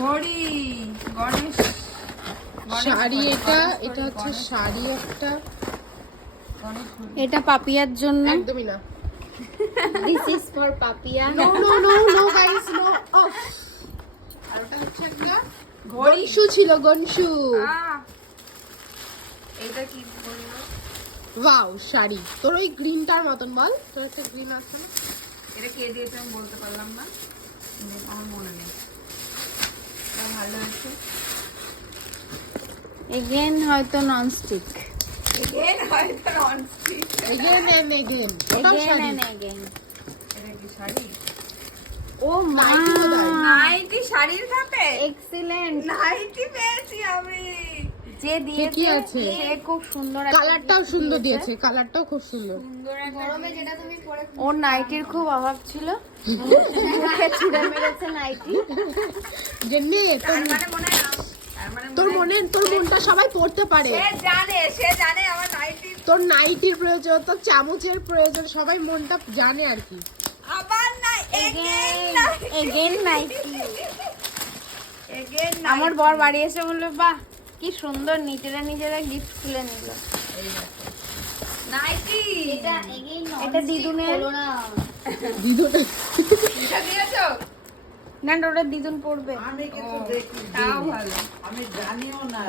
ঘড়ি, গণেশ শাড়ি। এটা হচ্ছে শাড়ি একটা। এটা পাপিয়ার জন্য। একদমই না। This is for Papiya. No no no no guys no. আর এটা হচ্ছে একটা গনশু ছিল, গনশু। এটা কি বললো? ওয়াও, শাড়ি। তোর ওই গ্রিনটার মতন বল, তোর একটা গ্রিন আছে না? এটা কে দিয়েছে আমি বলতে পারলাম না, আমার মনে নেই। ভালো হয়েছে। এগেন হয়তো ননস্টিক। এগেন হয়তো ননস্টিক। Again and again. ওটাও এগেন শাড়ি। And again. এটা কি শাড়ি? ও মা, নাইটি বোধহয়। নাইটি শাড়ির সাথে এক্সিলেন্ট। নাইটি পেয়েছি আমি। যে দিয়েছে কি আছে? সে খুব সুন্দর একটা কালারটাও gift সুন্দর দিয়েছে। দিয়েছে, কালারটাও খুব সুন্দর। সুন্দর গরমে যেটা তুমি পরে ওর নাইটির খুব অভাব ছিল, মুখে ছুঁড়ে মেরেছে নাইটি। যে নে তার মানে মনে হয় তোর মনটা সবাই পড়তে পারে। সে জানে আমার নাইটি। তোর নাইটির প্রয়োজন, তোর চামচের প্রয়োজন, সবাই মনটা জানে আর কি। আবার না এগেন নাইটি। এগেন আমার বর বাড়ি এসে বললো, বাহ কি সুন্দর, নিজেরা গিফট খুলে নিল। নাইটি। এটা দিদুনের। দিদুন এটা দিয়েছো? না ওটা দিদুন পড়বে। তাও ভালো।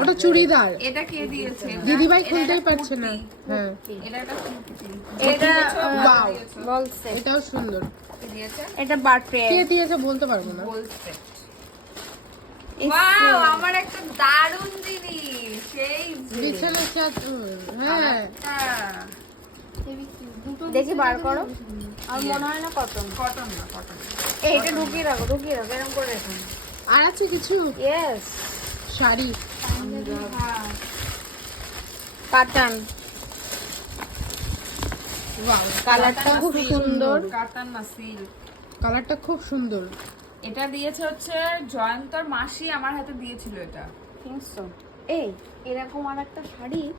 ওটা চুড়িদার। এটা কে দিয়েছে? দিদিভাই এটা খুলতেই একটা পারছে না। কুর্তি। হ্যাঁ, এটা একটা কুর্তি। এটা Wow. বলছে এটাও সুন্দর। কে দিয়েছে? এটা বার্থডে। কে দিয়েছে বলতে পারবো না। বলছে। ওয়াও, আমার একটা দারুণ জিনিস। সেই যে বিছানার চাদর। হ্যাঁ, দেখি বার করো। আর মনে হয় না কটন। কটন না, কটন। এটা ঢুকিয়ে রাখো এরকম করে রেখো। আর আছে কিছু ইয়েস, শাড়ি। কাটান। ওয়াও, কালারটা খুব সুন্দর। কাতান না, সিল্ক। কালারটা খুব সুন্দর। এটা দিয়েছে হচ্ছে জয়ন্তর মাসি, আমার হাতে দিয়েছিল এটা। এই এরকম আর একটা শাড়ি